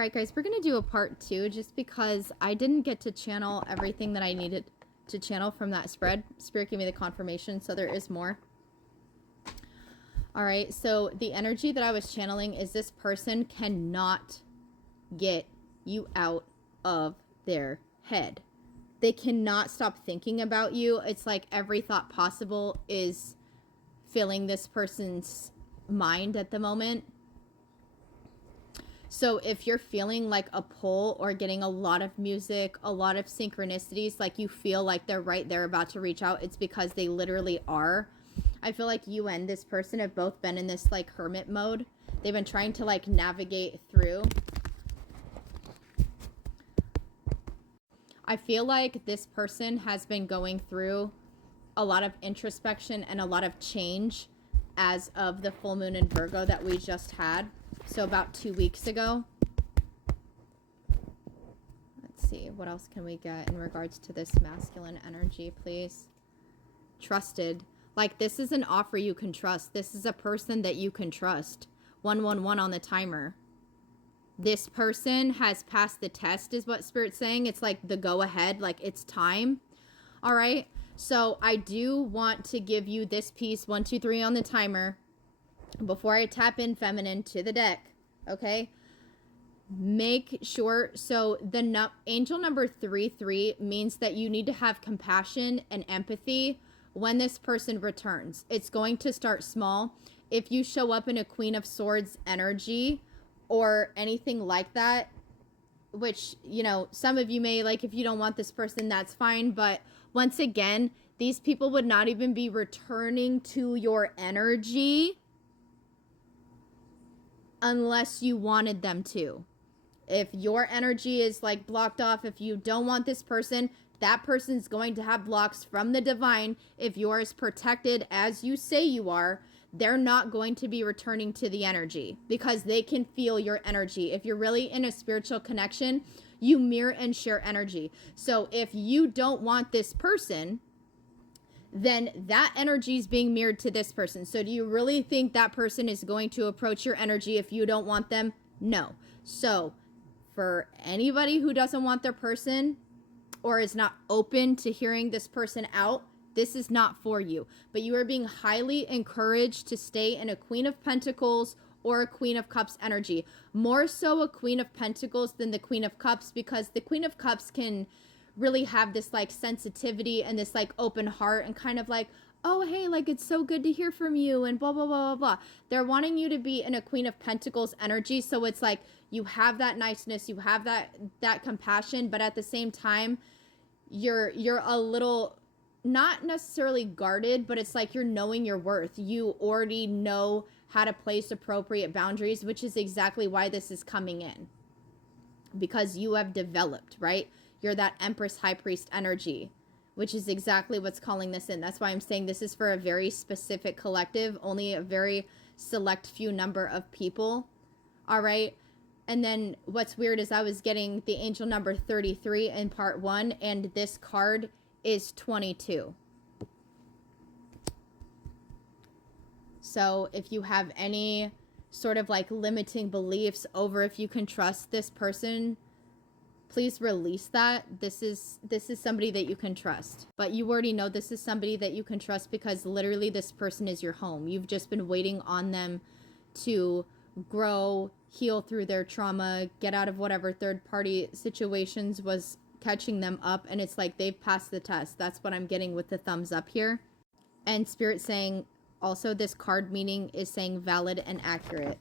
Alright guys, we're going to do a part 2 just because I didn't get to channel everything that I needed to channel from that spread. Spirit gave me the confirmation, so there is more. Alright, so the energy that I was channeling is this person cannot get you out of their head. They cannot stop thinking about you. It's like every thought possible is filling this person's mind at the moment. So if you're feeling like a pull or getting a lot of music, a lot of synchronicities, like you feel like they're right there about to reach out, it's because they literally are. I feel like you and this person have both been in this like hermit mode. They've been trying to like navigate through. I feel like this person has been going through a lot of introspection and a lot of change as of the full moon in Virgo that we just had. So about 2 weeks ago. Let's see, what else can we get in regards to this masculine energy, please? Trusted. Like, this is an offer you can trust. This is a person that you can trust. 111 on the timer. This person has passed the test, is what Spirit's saying. It's like the go ahead, like it's time. All right. So I do want to give you this piece, 1, 2, 3 on the timer, before I tap in feminine to the deck. Okay. Make sure. So the angel number 33 means that you need to have compassion and empathy when this person returns. It's going to start small. If you show up in a Queen of Swords energy or anything like that, which, you know, some of you may like, if you don't want this person, that's fine. But once again, these people would not even be returning to your energy unless you wanted them to. If your energy is like blocked off, if you don't want this person, that person's going to have blocks from the divine. If you're as protected as you say you are, they're not going to be returning to the energy because they can feel your energy. If you're really in a spiritual connection, you mirror and share energy. So if you don't want this person, then that energy is being mirrored to this person. So do you really think that person is going to approach your energy if you don't want them? No. So for anybody who doesn't want their person or is not open to hearing this person out, this is not for you. But you are being highly encouraged to stay in a Queen of Pentacles or a Queen of Cups energy. More so a Queen of Pentacles than the Queen of Cups, because the Queen of Cups can really have this like sensitivity and this like open heart and kind of like, oh, hey, like it's so good to hear from you and blah, blah, blah, blah, blah. They're wanting you to be in a Queen of Pentacles energy. So it's like you have that niceness, you have that compassion, but at the same time, you're a little, not necessarily guarded, but it's like you're knowing your worth. You already know how to place appropriate boundaries, which is exactly why this is coming in. Because you have developed, right? You're that Empress High Priest energy, which is exactly what's calling this in. That's why I'm saying this is for a very specific collective, only a very select few number of people. All right. And then what's weird is I was getting the angel number 33 in part 1, and this card is 22. So if you have any sort of like limiting beliefs over if you can trust this person, please release that. This is somebody that you can trust. But you already know this is somebody that you can trust because literally this person is your home. You've just been waiting on them to grow, heal through their trauma, get out of whatever third party situations was catching them up, and it's like they've passed the test. That's what I'm getting with the thumbs up here. And Spirit saying also this card meaning is saying valid and accurate.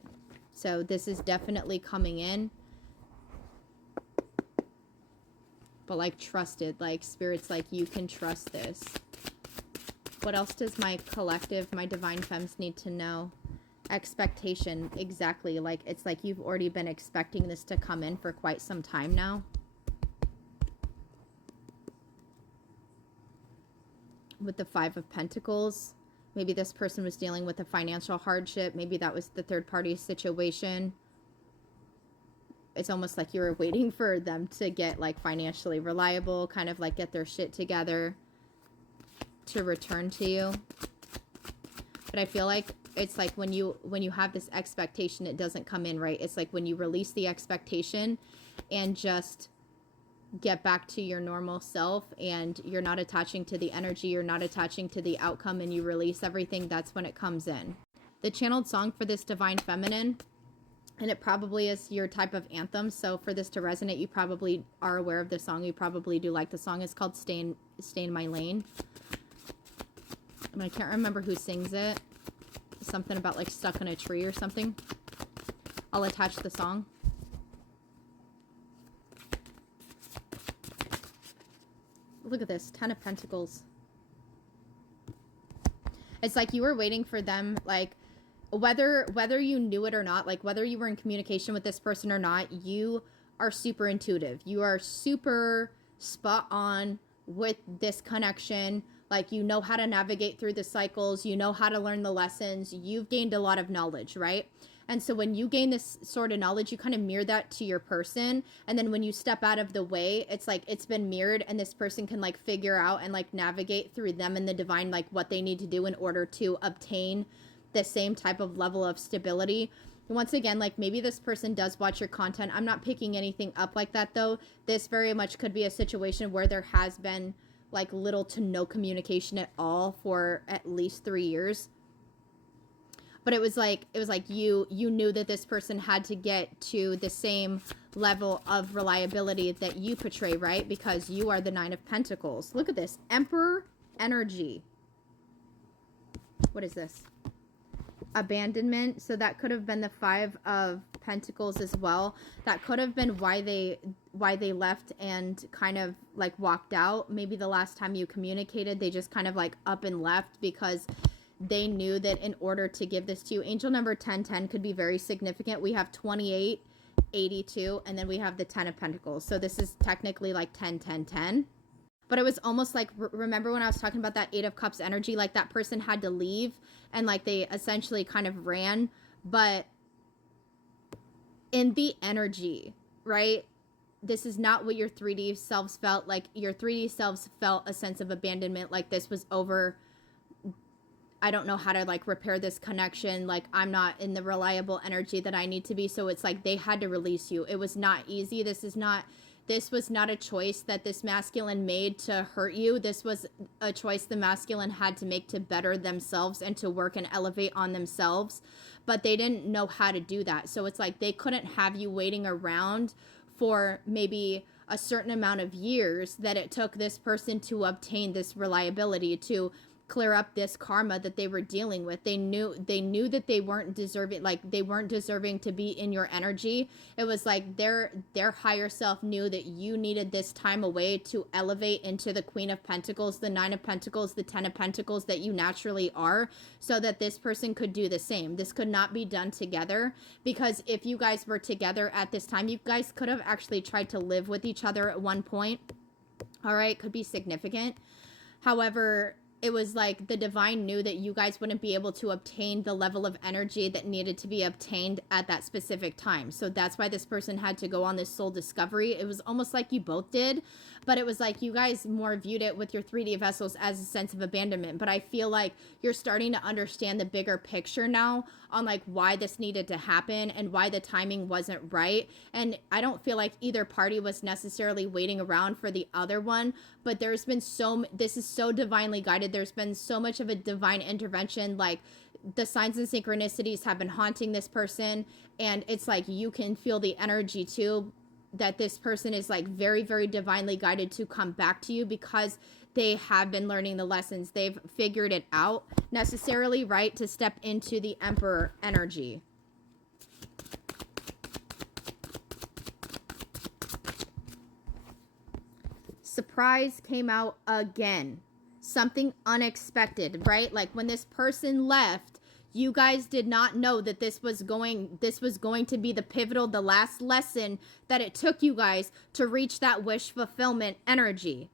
So this is definitely coming in. But like trusted, like Spirit's like you can trust this. What else does my collective, my divine femmes need to know? Expectation, exactly. Like it's like you've already been expecting this to come in for quite some time now. With the 5 of Pentacles, maybe this person was dealing with a financial hardship. Maybe that was the third party situation. It's almost like you were waiting for them to get like financially reliable, kind of like get their shit together to return to you. But I feel like It's like when you have this expectation, it doesn't come in, right? It's like when you release the expectation and just get back to your normal self, and you're not attaching to the energy, you're not attaching to the outcome, and you release everything, that's when it comes in. The channeled song for this Divine Feminine, and it probably is your type of anthem, so for this to resonate, you probably are aware of the song, you probably do like the song. It's called Stay in My Lane. And I can't remember who sings it. Something about like stuck in a tree or something. I'll attach the song. Look at this, 10 of Pentacles. It's like you were waiting for them, like, whether you knew it or not, like whether you were in communication with this person or not, you are super intuitive. You are super spot on with this connection. Like, you know how to navigate through the cycles. You know how to learn the lessons. You've gained a lot of knowledge, right? And so when you gain this sort of knowledge, you kind of mirror that to your person. And then when you step out of the way, it's like it's been mirrored, and this person can like figure out and like navigate through them and the divine, like what they need to do in order to obtain the same type of level of stability. Once again, like maybe this person does watch your content. I'm not picking anything up like that though. This very much could be a situation where there has been like little to no communication at all for at least 3 years. But it was like you knew that this person had to get to the same level of reliability that you portray, right? Because you are the 9 of Pentacles. Look at this. Emperor energy. What is this? Abandonment. So that could have been the 5 of Pentacles as well. That could have been why they left and kind of like walked out. Maybe the last time you communicated, they just kind of like up and left because they knew that in order to give this to you, angel number 1010 could be very significant. We have 28, 82, and then we have the 10 of Pentacles. So this is technically like 10, 10, 10. But it was almost like, remember when I was talking about that 8 of Cups energy, like that person had to leave and like they essentially kind of ran. But in the energy, right? This is not what your 3D selves felt. Like your 3D selves felt a sense of abandonment, like this was over. I don't know how to like repair this connection. Like I'm not in the reliable energy that I need to be. So it's like they had to release you. It was not easy. This was not a choice that this masculine made to hurt you. This was a choice the masculine had to make to better themselves and to work and elevate on themselves. But they didn't know how to do that. So it's like they couldn't have you waiting around for maybe a certain amount of years that it took this person to obtain this reliability, to clear up this karma that they were dealing with. They knew that they weren't deserving, like they weren't deserving to be in your energy. It was like their higher self knew that you needed this time away to elevate into the Queen of Pentacles, the 9 of Pentacles, the 10 of Pentacles that you naturally are, so that this person could do the same. This could not be done together, because if you guys were together at this time, you guys could have actually tried to live with each other at one point. All right, could be significant. However, it was like the divine knew that you guys wouldn't be able to obtain the level of energy that needed to be obtained at that specific time. So that's why this person had to go on this soul discovery. It was almost like you both did, but it was like you guys more viewed it with your 3D vessels as a sense of abandonment. But I feel like you're starting to understand the bigger picture now on like why this needed to happen and why the timing wasn't right. And I don't feel like either party was necessarily waiting around for the other one, but there's been this is so divinely guided. There's been so much of a divine intervention. Like the signs and synchronicities have been haunting this person, and it's like you can feel the energy too, that this person is like very, very divinely guided to come back to you, because they have been learning the lessons. They've figured it out necessarily, right, to step into the Emperor energy. Surprise came out again. Something unexpected, right? Like when this person left, you guys did not know that this was going to be the pivotal, the last lesson that it took you guys to reach that wish fulfillment energy.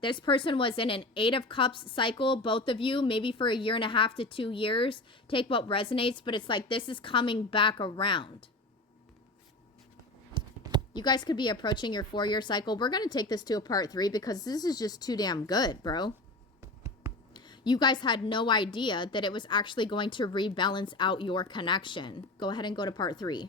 This person was in an 8 of Cups cycle, both of you, maybe for 1.5 to 2 years. Take what resonates, but it's like this is coming back around. You guys could be approaching your 4-year cycle. We're going to take this to a part 3 because this is just too damn good, bro. you guys had no idea that it was actually going to rebalance out your connection. Go ahead and go to part 3.